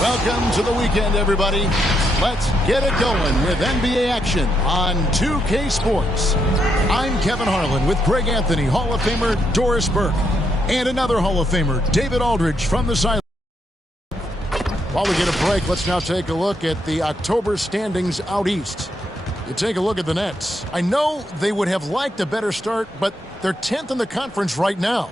Welcome to the weekend, everybody. Let's get it going with NBA action on 2K Sports. I'm Kevin Harlan with Greg Anthony, Hall of Famer Doris Burke, and another Hall of Famer, David Aldridge, from the sideline. While we get a break, let's now take a look at the October standings out east. You take a look at the Nets. I know they would have liked a better start, but they're 10th in the conference right now.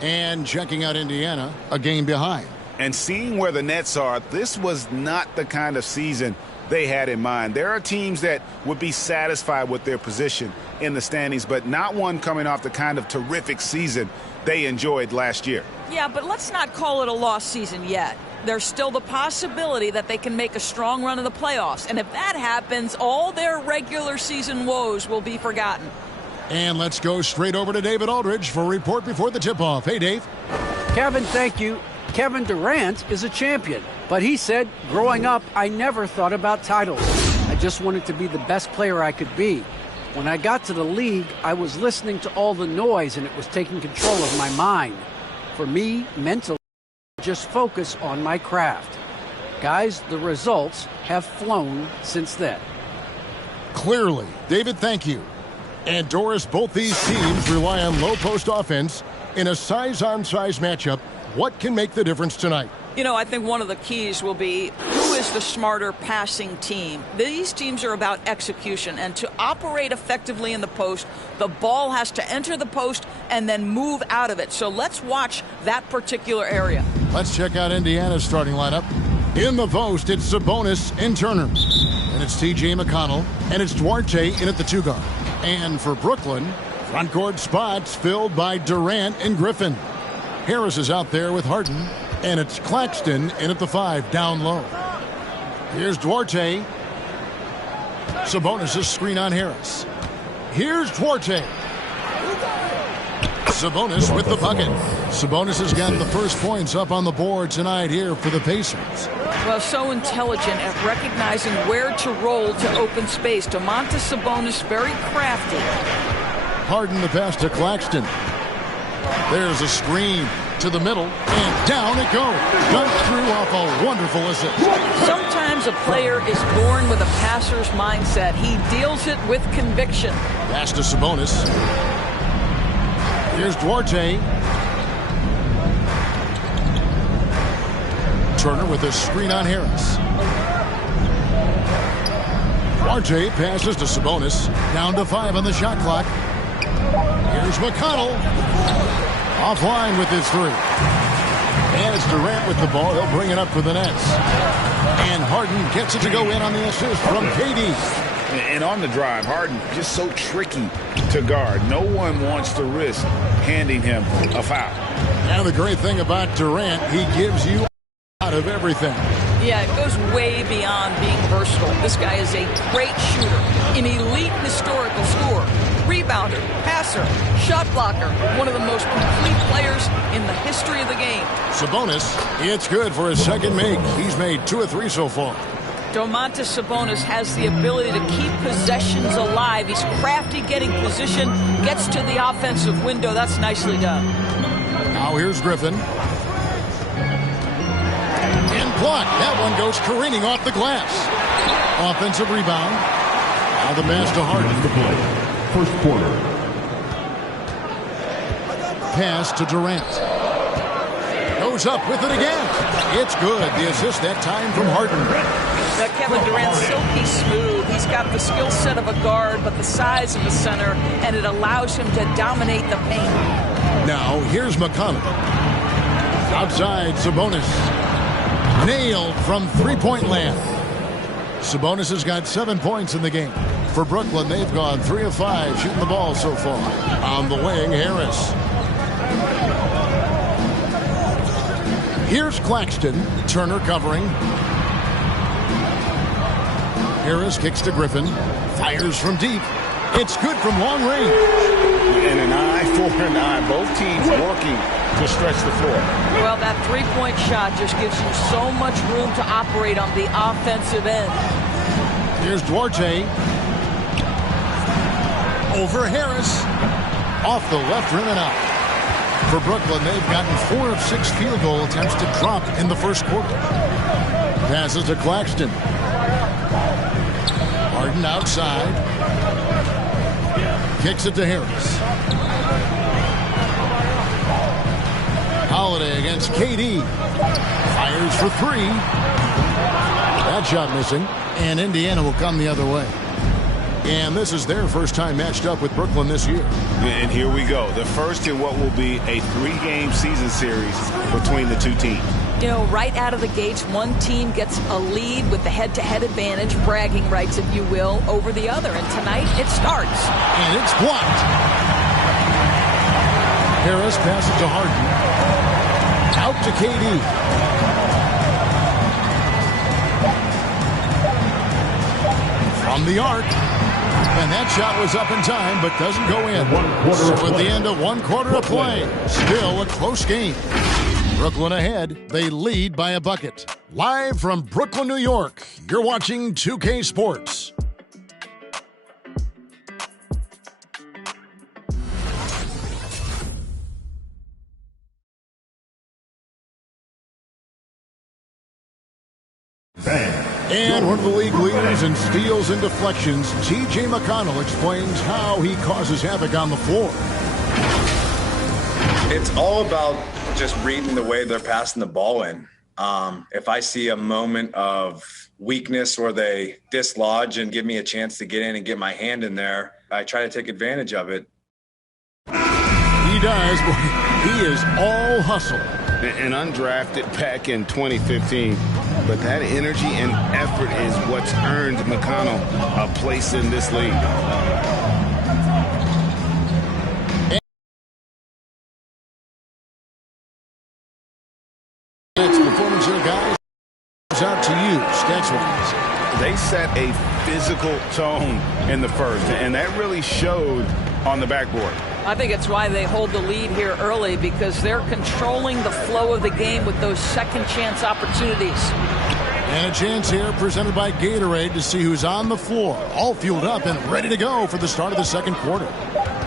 And checking out Indiana, a game behind. And seeing where the Nets are, this was not the kind of season they had in mind. There are teams that would be satisfied with their position in the standings, but not one coming off the kind of terrific season they enjoyed last year. Yeah, but let's not call it a lost season yet. There's still the possibility that they can make a strong run in the playoffs. And if that happens, all their regular season woes will be forgotten. And let's go straight over to David Aldridge for a report before the tip-off. Hey, Dave. Kevin, thank you. Kevin Durant is a champion, but he said, growing up, I never thought about titles. I just wanted to be the best player I could be. When I got to the league, I was listening to all the noise and it was taking control of my mind. For me, mentally, just focus on my craft. Guys, the results have flown since then. Clearly. David, thank you. And Doris, both these teams rely on low post offense in a size-on-size matchup. What can make the difference tonight? You know, I think one of the keys will be who is the smarter passing team. These teams are about execution, and to operate effectively in the post, the ball has to enter the post and then move out of it. So let's watch that particular area. Let's check out Indiana's starting lineup. In the post, it's Sabonis and Turner. And it's T.J. McConnell, and it's Duarte in at the 2-guard. And for Brooklyn, front court spots filled by Durant and Griffin. Harris is out there with Harden, and it's Claxton in at the 5, down low. Here's Duarte. Sabonis' screen on Harris. Here's Duarte. Sabonis with the bucket. Sabonis has got the first points up on the board tonight here for the Pacers. Well, so intelligent at recognizing where to roll to open space. Domantas Sabonis, very crafty. Harden the pass to Claxton. There's a screen to the middle, and down it goes. Dunked through off a wonderful assist. Sometimes a player is born with a passer's mindset. He deals it with conviction. Pass to Sabonis. Here's Duarte. Turner with a screen on Harris. Duarte passes to Sabonis. Down to 5 on the shot clock. Here's McConnell. Offline with his 3. And it's Durant with the ball. He'll bring it up for the Nets. And Harden gets it to go in on the assist from KD. And on the drive, Harden just so tricky to guard. No one wants to risk handing him a foul. And the great thing about Durant, he gives you out of everything. Yeah, it goes way beyond being versatile. This guy is a great shooter, an elite historical scorer, rebounder, passer, shot blocker, one of the most complete players in the history of the game. Sabonis, it's good for his second make. He's made 2 of 3 so far. Domantas Sabonis has the ability to keep possessions alive. He's crafty getting position, gets to the offensive window. That's nicely done. Now here's Griffin. And blocked. That one goes careening off the glass. Offensive rebound. Now the pass to Harden. First quarter. Pass to Durant. Goes up with it again. It's good. The assist that time from Harden. Now, Kevin Durant's silky smooth. He's got the skill set of a guard, but the size of a center, and it allows him to dominate the paint. Now, here's McConnell. Outside, Sabonis. Nailed from three-point land. Sabonis has got 7 points in the game. For Brooklyn, they've gone 3 of 5 shooting the ball so far. On the wing, Harris. Here's Claxton. Turner covering. Harris kicks to Griffin. Fires from deep. It's good from long range. And an eye for an eye. Both teams working to stretch the floor. Well, that three-point shot just gives you so much room to operate on the offensive end. Here's Duarte. Over Harris. Off the left rim and out. For Brooklyn, they've gotten 4 of 6 field goal attempts to drop in the first quarter. Passes to Claxton. Harden outside. Kicks it to Harris. Holiday against KD. Fires for three. That shot missing. And Indiana will come the other way. And this is their first time matched up with Brooklyn this year. And here we go. The first in what will be a 3-game season series between the two teams. You know, right out of the gates, one team gets a lead with the head-to-head advantage, bragging rights, if you will, over the other. And tonight, it starts. And it's blocked. Harris passes to Harden. Out to KD. From the arc. And that shot was up in time, but doesn't go in. So at the end of 1 quarter of play, still a close game. Brooklyn ahead. They lead by a bucket. Live from Brooklyn, New York, you're watching 2K Sports. And one of the league leaders in steals and deflections, T.J. McConnell explains how he causes havoc on the floor. It's all about just reading the way they're passing the ball in. If I see a moment of weakness or they dislodge and give me a chance to get in and get my hand in there, I try to take advantage of it. He does. He is all hustle. An undrafted back in 2015. But that energy and effort is what's earned McConnell a place in this league. It's performance here, guys. Out to you, stats-wise. They set a physical tone in the first, and that really showed on the backboard. I think it's why they hold the lead here early, because they're controlling the flow of the game with those second chance opportunities. And a chance here presented by Gatorade to see who's on the floor, all fueled up and ready to go for the start of the second quarter.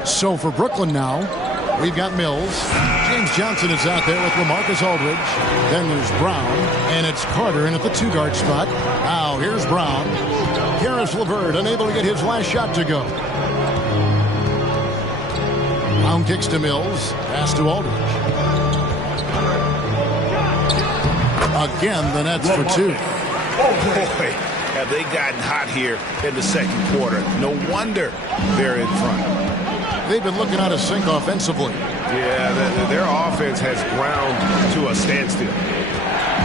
So for Brooklyn now, we've got Mills. James Johnson is out there with LaMarcus Aldridge. Then there's Brown, and it's Carter in at the 2-guard spot. Now here's Brown. Karis LeVert unable to get his last shot to go. Brown kicks to Mills. Pass to Aldridge. Again, the Nets for two. Oh, boy, have they gotten hot here in the second quarter. No wonder they're in front. They've been looking out of sync offensively. Yeah, their offense has ground to a standstill.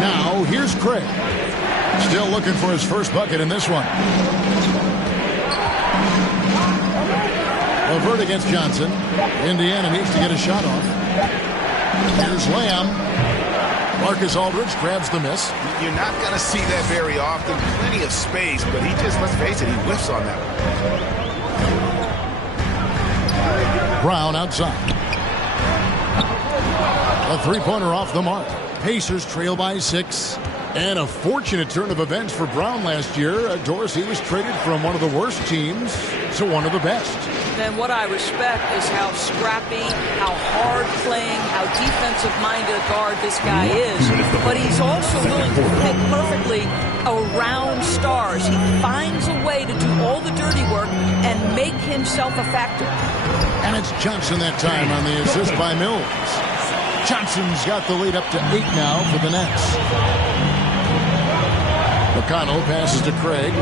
Now, here's Craig. Still looking for his first bucket in this one. LeVert against Johnson. Indiana needs to get a shot off. Here's Lamb. Marcus Aldridge grabs the miss. You're not going to see that very often. Plenty of space, but he just, let's face it, he whiffs on that one. Brown outside. A three-pointer off the mark. Pacers trail by 6. And a fortunate turn of events for Brown last year. Doris, he was traded from one of the worst teams to one of the best. And what I respect is how scrappy, how hard-playing, how defensive-minded a guard this guy is. But he's also willing to fit perfectly around stars. He finds a way to do all the dirty work and make himself a factor. And it's Johnson that time on the assist by Mills. Johnson's got the lead up to 8 now for the Nets. McConnell passes to Craig.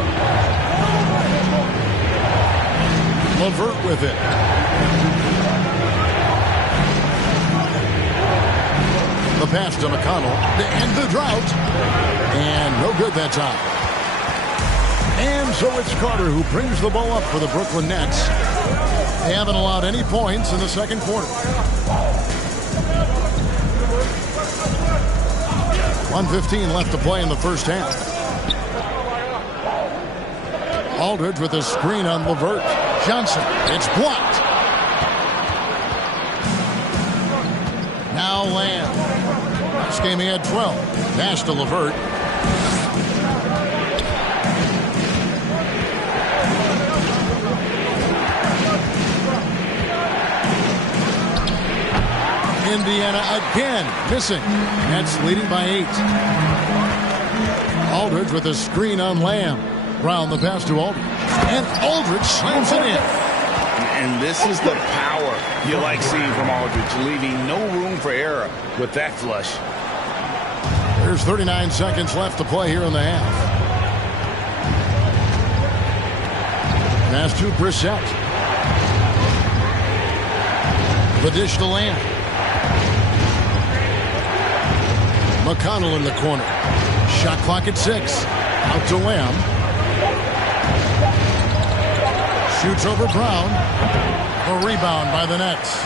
LeVert with it. The pass to McConnell to end the drought. And no good that time. And so it's Carter who brings the ball up for the Brooklyn Nets. They haven't allowed any points in the second quarter. 1:15 left to play in the first half. Aldridge with a screen on LeVert. Johnson, it's blocked. Now Lamb. This game he had 12. Pass to LeVert. Indiana again missing. Nets leading by 8. Aldridge with a screen on Lamb. Brown the pass to Aldridge. And Aldridge slams it in. And this is the power you like seeing from Aldridge, leaving no room for error with that flush. There's 39 seconds left to play here in the half. Pass to Brissett. The dish to Lamb. McConnell in the corner. Shot clock at 6. Out to Lamb. Shoots over Brown. A rebound by the Nets.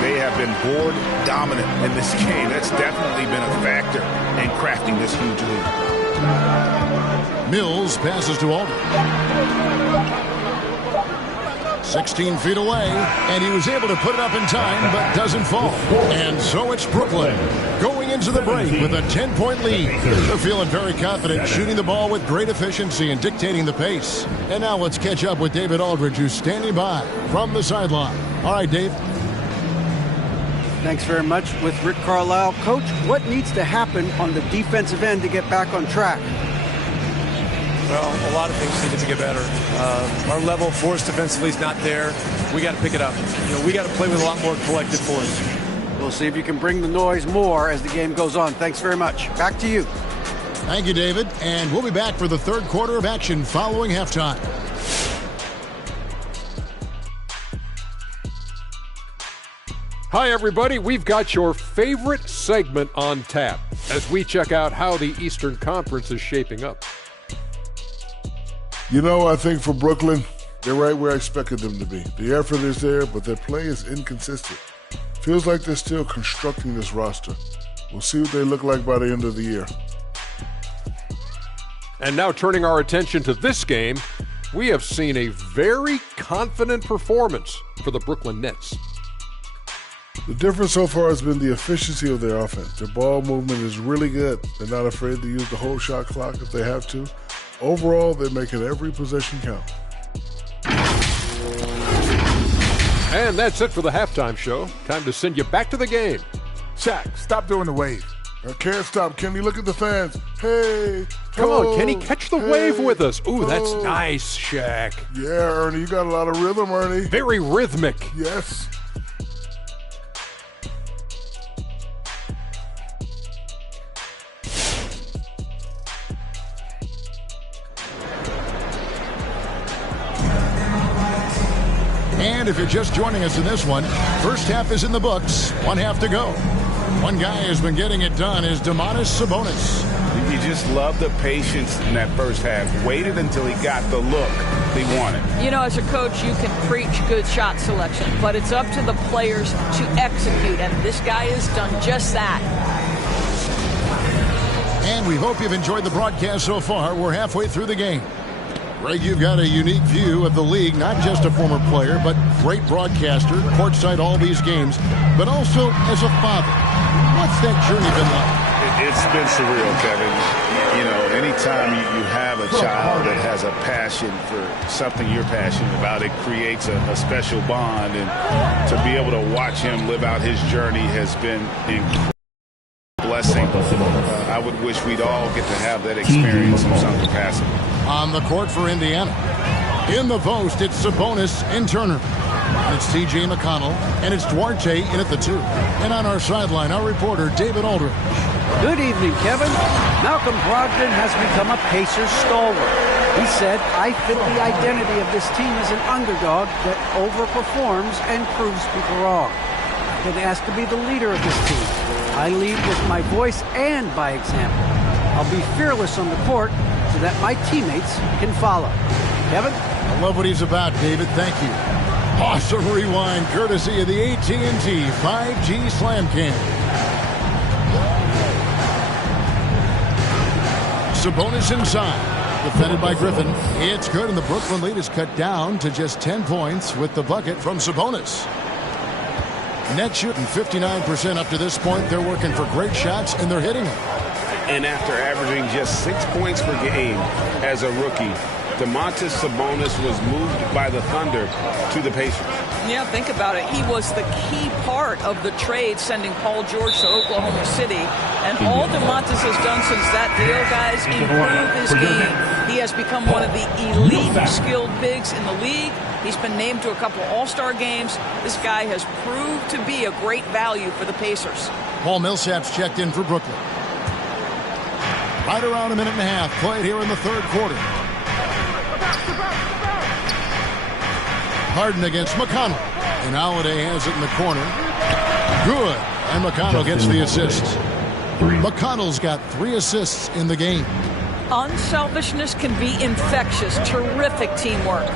They have been board dominant in this game. That's definitely been a factor in crafting this huge lead. Mills passes to Aldridge. 16 feet away, and he was able to put it up in time, but doesn't fall. And so it's Brooklyn going into the break with a 10-point lead. They're feeling very confident, shooting the ball with great efficiency and dictating the pace. And now let's catch up with David Aldridge, who's standing by from the sideline. All right, Dave. Thanks very much. With Rick Carlisle. Coach, what needs to happen on the defensive end to get back on track? Well, a lot of things need to get better. Our level of force defensively is not there. We got to pick it up. We got to play with a lot more collective force. We'll see if you can bring the noise more as the game goes on. Thanks very much. Back to you. Thank you, David. And we'll be back for the third quarter of action following halftime. Hi, everybody. We've got your favorite segment on tap as we check out how the Eastern Conference is shaping up. You know, I think for Brooklyn, they're right where I expected them to be. The effort is there, but their play is inconsistent. Feels like they're still constructing this roster. We'll see what they look like by the end of the year. And now turning our attention to this game, we have seen a very confident performance for the Brooklyn Nets. The difference so far has been the efficiency of their offense. Their ball movement is really good. They're not afraid to use the whole shot clock if they have to. Overall, they're making every possession count. And that's it for the halftime show. Time to send you back to the game. Shaq, stop doing the wave. I can't stop. Kenny, look at the fans. Hey. Come on, Kenny, catch the wave with us. Ooh, that's nice, Shaq. Yeah, Ernie, you got a lot of rhythm, Ernie. Very rhythmic. Yes. And if you're just joining us in this one, first half is in the books. One half to go. One guy who's been getting it done is Domantas Sabonis. You just love the patience in that first half. Waited until he got the look he wanted. You know, as a coach, you can preach good shot selection, but it's up to the players to execute, and this guy has done just that. And we hope you've enjoyed the broadcast so far. We're halfway through the game. Greg, you've got a unique view of the league, not just a former player, but great broadcaster, courtside all these games, but also as a father. What's that journey been like? It's been surreal, Kevin. You know, anytime you have a child that has a passion for something you're passionate about, it creates a special bond. And to be able to watch him live out his journey has been incredible. Blessing. I would wish we'd all get to have that experience in some capacity. On the court for Indiana. In the post, it's Sabonis and Turner. It's T.J. McConnell, and it's Duarte in at the 2. And on our sideline, our reporter, David Aldridge. Good evening, Kevin. Malcolm Brogdon has become a Pacers stalwart. He said, I fit the identity of this team as an underdog that overperforms and proves people wrong. I've been asked to be the leader of this team. I lead with my voice and by example. I'll be fearless on the court so that my teammates can follow. Kevin? I love what he's about, David. Thank you. Awesome rewind, courtesy of the AT&T 5G Slam Cam. Sabonis inside, defended by Griffin. It's good, and the Brooklyn lead is cut down to just 10 points with the bucket from Sabonis. Nets shooting 59% up to this point. They're working for great shots, and they're hitting them. And after averaging just 6 points per game as a rookie, Domantas Sabonis was moved by the Thunder to the Pacers. Yeah, think about it. He was the key part of the trade sending Paul George to Oklahoma City. And all DeMontis has done since that deal, guys, improve his game. He has become one of the elite skilled bigs in the league. He's been named to a couple All-Star games. This guy has proved to be a great value for the Pacers. Paul Millsap's checked in for Brooklyn. Right around a minute and a half played here in the third quarter. Harden against McConnell. And Holiday has it in the corner. Good. And McConnell gets the assist. McConnell's got 3 assists in the game. Unselfishness can be infectious. Terrific teamwork.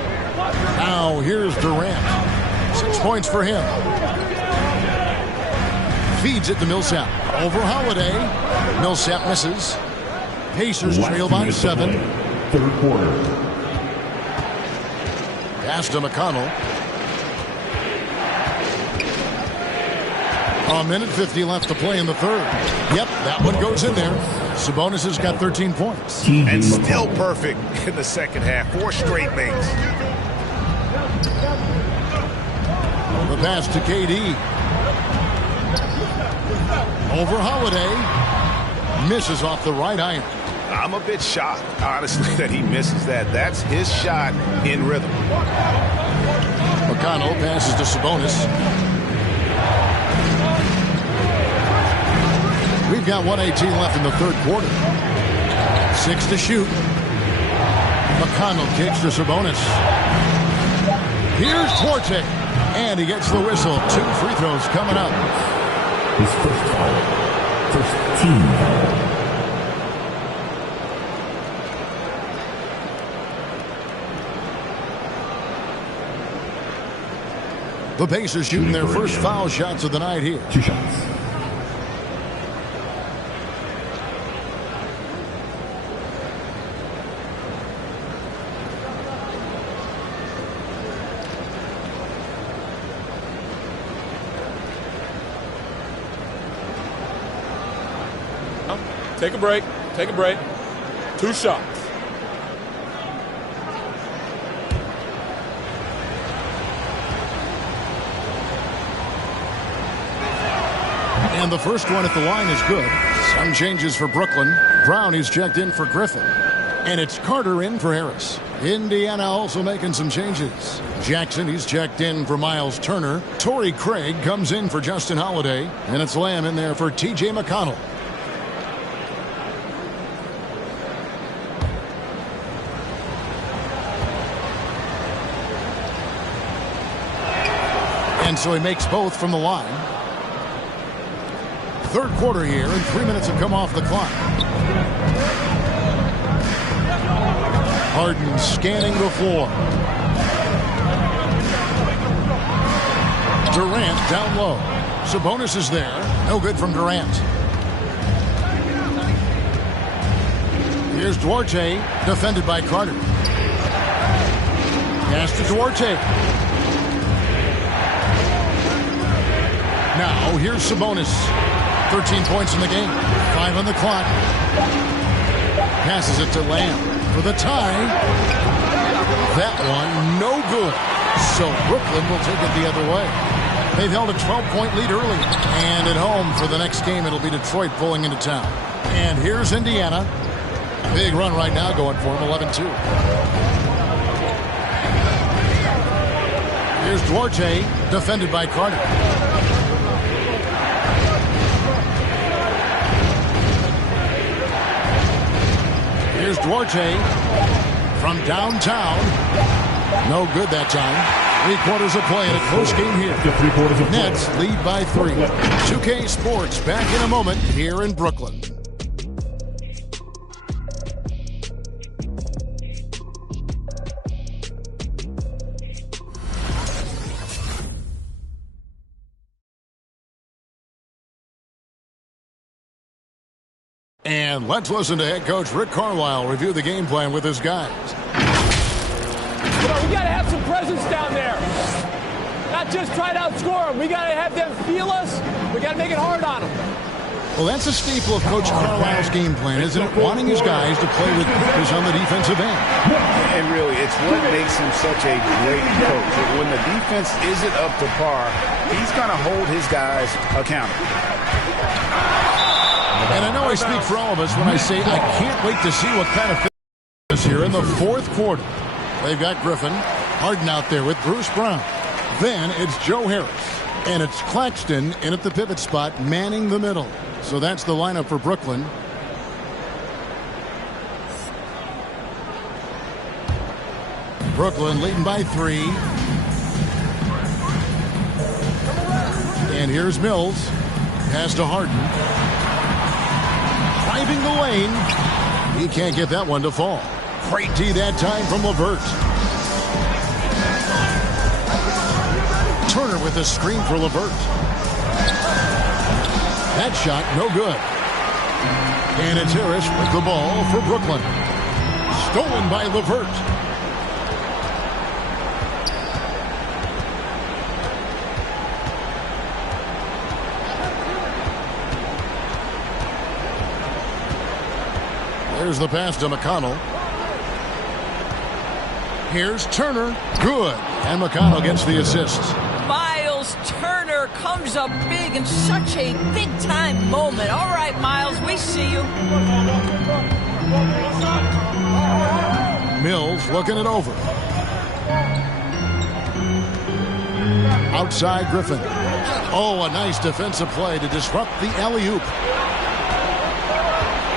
Now here's Durant. 6 points for him. Feeds it to Millsap. Over Holiday. Millsap misses. Pacers trail by 7. Third quarter. Pass to McConnell. A minute 50 left to play in the third. Yep, that one goes in there. Sabonis has got 13 points. And still perfect in the second half. 4 straight makes. The pass to KD. Over Holiday. Misses off the right iron. I'm a bit shocked, honestly, that he misses that. That's his shot in rhythm. McConnell passes to Sabonis. We've got 1:18 left in the third quarter. 6 to shoot. McConnell kicks to Sabonis. Here's Duarte. And he gets the whistle. 2 free throws coming up. His first foul. First team foul. The Pacers shooting their first foul shots of the night here. 2 shots. Take a break. Take a break. 2 shots. And the first one at the line is good. Some changes for Brooklyn. Brown is checked in for Griffin. And it's Carter in for Harris. Indiana also making some changes. Jackson, he's checked in for Miles Turner. Torrey Craig comes in for Justin Holiday. And it's Lamb in there for T.J. McConnell. And so he makes both from the line. Third quarter here, and 3 minutes have come off the clock. Harden scanning the floor. Durant down low. Sabonis is there. No good from Durant. Here's Duarte, defended by Carter. Pass to Duarte. Now, here's Sabonis. 13 points in the game. 5 on the clock. Passes it to Lamb for the tie. That one, no good. So Brooklyn will take it the other way. They've held a 12-point lead early. And at home for the next game, it'll be Detroit pulling into town. And here's Indiana. Big run right now going for him, 11-2. Here's Duarte, defended by Carter. Here's Duarte from downtown. No good that time. 3 quarters of play in a close game here. Nets lead by 3. 2K Sports back in a moment here in Brooklyn. And let's listen to head coach Rick Carlisle review the game plan with his guys. You know, we got to have some presence down there. Not just try to outscore them. We got to have them feel us. We got to make it hard on them. Well, that's a staple of Coach Carlisle's game plan, isn't it? Wanting his guys to play with purpose on the defensive end. And really, it's what makes him such a great coach. When the defense isn't up to par, he's going to hold his guys accountable. And I know I speak for all of us when I say I can't wait to see what kind of is here in the fourth quarter. They've got Griffin, Harden out there with Bruce Brown. Then it's Joe Harris. And it's Claxton in at the pivot spot, manning the middle. So that's the lineup for Brooklyn. Brooklyn leading by 3. And here's Mills. Pass to Harden. Driving the lane. He can't get that one to fall. Great D that time from LeVert. Turner with a screen for LeVert. That shot, no good. And it's Harris with the ball for Brooklyn. Stolen by LeVert. There's the pass to McConnell. Here's Turner. Good. And McConnell gets the assist. Miles Turner comes up big in such a big-time moment. All right, Miles, we see you. Mills looking it over. Outside Griffin. Oh, a nice defensive play to disrupt the alley-oop.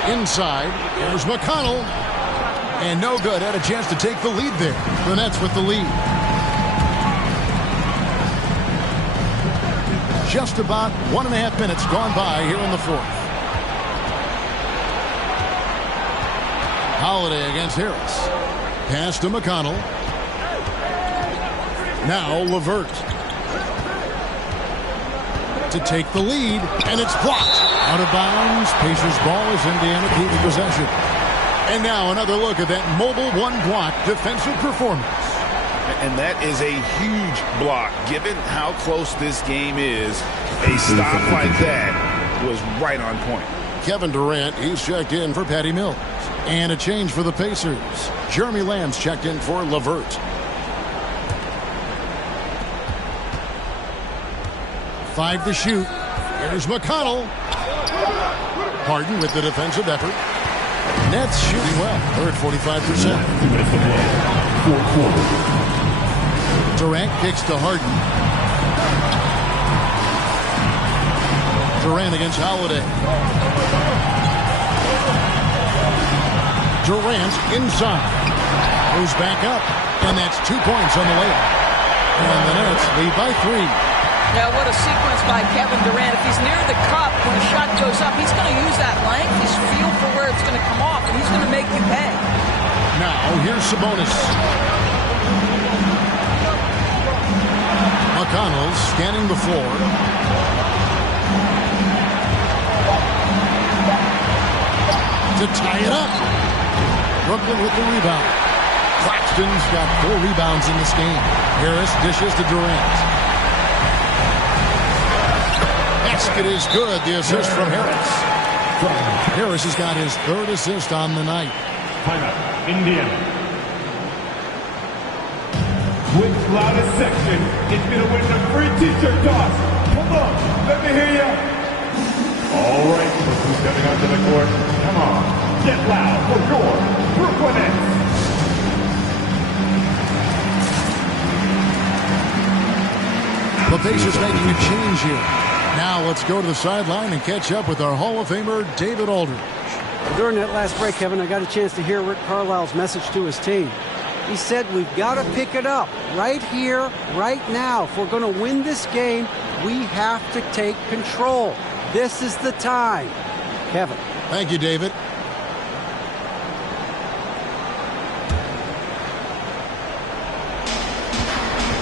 Inside, there's McConnell. And no good. Had a chance to take the lead there. The Nets with the lead. Just about 1.5 minutes gone by here in the fourth. Holiday against Harris. Pass to McConnell. Now LeVert. To take the lead, and it's blocked. Out of bounds. Pacers ball as Indiana keeps possession. And now another look at that mobile one-block defensive performance. And that is a huge block. Given how close this game is, a stop like that was right on point. Kevin Durant, he's checked in for Patty Mills. And a change for the Pacers. Jeremy Lamb's checked in for LeVert. 5 to shoot. Here's McConnell. Harden with the defensive effort. Nets shooting well. They're at 45%. Durant kicks to Harden. Durant against Holiday. Durant inside. Goes back up. And that's 2 points on the layup. And the Nets lead by 3. Yeah, what a sequence by Kevin Durant. If he's near the cup when a shot goes up, he's going to use that length, his feel for where it's going to come off, and he's going to make you pay. Now, here's Sabonis. McConnell scanning the floor. To tie it up. Brooklyn with the rebound. Claxton's got 4 rebounds in this game. Harris dishes to Durant. Basket is good. The assist from Harris. Harris has got his 3rd assist on the night. Timeout, Indiana. Which loudest section is going to win the free t-shirt toss? Come on, let me hear you. All right, look who's coming onto the court. Come on, get loud for your Brooklyn Nets. The Pacers making a change here. Now let's go to the sideline and catch up with our Hall of Famer, David Aldridge. During that last break, Kevin, I got a chance to hear Rick Carlisle's message to his team. He said, we've got to pick it up right here, right now. If we're going to win this game, we have to take control. This is the time. Kevin. Thank you, David.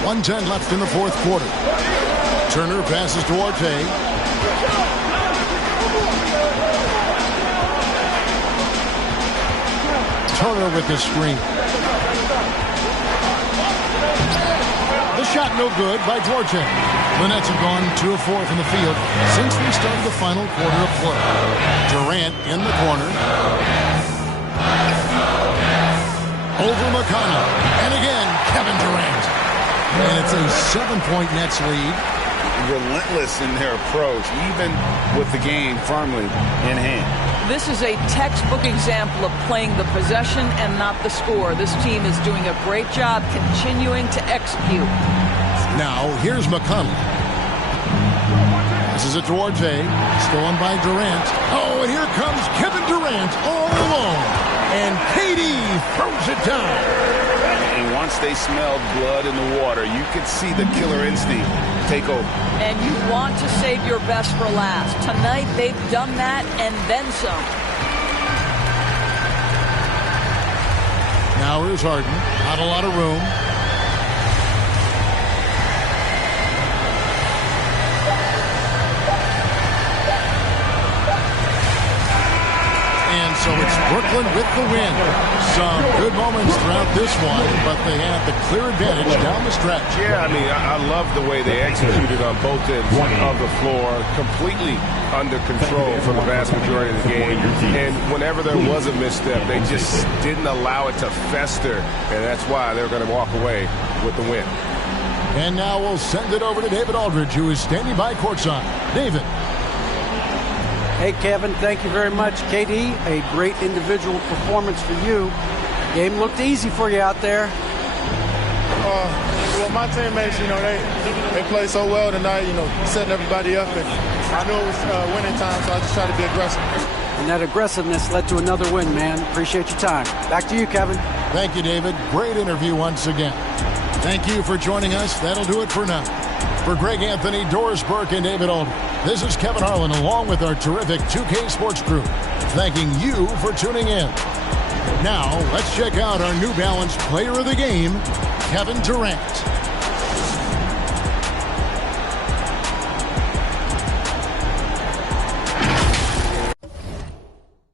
.110 left in the fourth quarter. Turner passes to Arte. Turner with the screen. The shot no good by Duarte. The Nets have gone 2 of 4 from the field since we started the final quarter of play. Durant in the corner. Over McConnell. And again, Kevin Durant. And it's a 7-point Nets lead. Relentless in their approach, even with the game firmly in hand. This is a textbook example of playing the possession and not the score. This team is doing a great job continuing to execute. Now, here's McConnell. This is it towards A. Stolen by Durant. Oh, and here comes Kevin Durant all alone. And KD throws it down. And once they smelled blood in the water, you could see the killer instinct take over. And you want to save your best for last. Tonight, they've done that and then some. Now here's Harden. Not a lot of room. And so it's Brooklyn with the win. Some good moments throughout this one, but they had the clear advantage down the stretch. Yeah, I mean, I love the way they executed on both ends of the floor, completely under control for the vast majority of the game. And whenever there was a misstep, they just didn't allow it to fester, and that's why they're going to walk away with the win. And now we'll send it over to David Aldridge, who is standing by courtside. David. Hey, Kevin, thank you very much. KD, a great individual performance for you. Game looked easy for you out there. Well, my teammates, they played so well tonight, setting everybody up. And I knew it was winning time, so I just tried to be aggressive. And that aggressiveness led to another win, man. Appreciate your time. Back to you, Kevin. Thank you, David. Great interview once again. Thank you for joining us. That'll do it for now. For Greg Anthony, Doris Burke, and David Aldridge, this is Kevin Harlan along with our terrific 2K Sports crew, thanking you for tuning in. Now, let's check out our New Balance Player of the Game, Kevin Durant.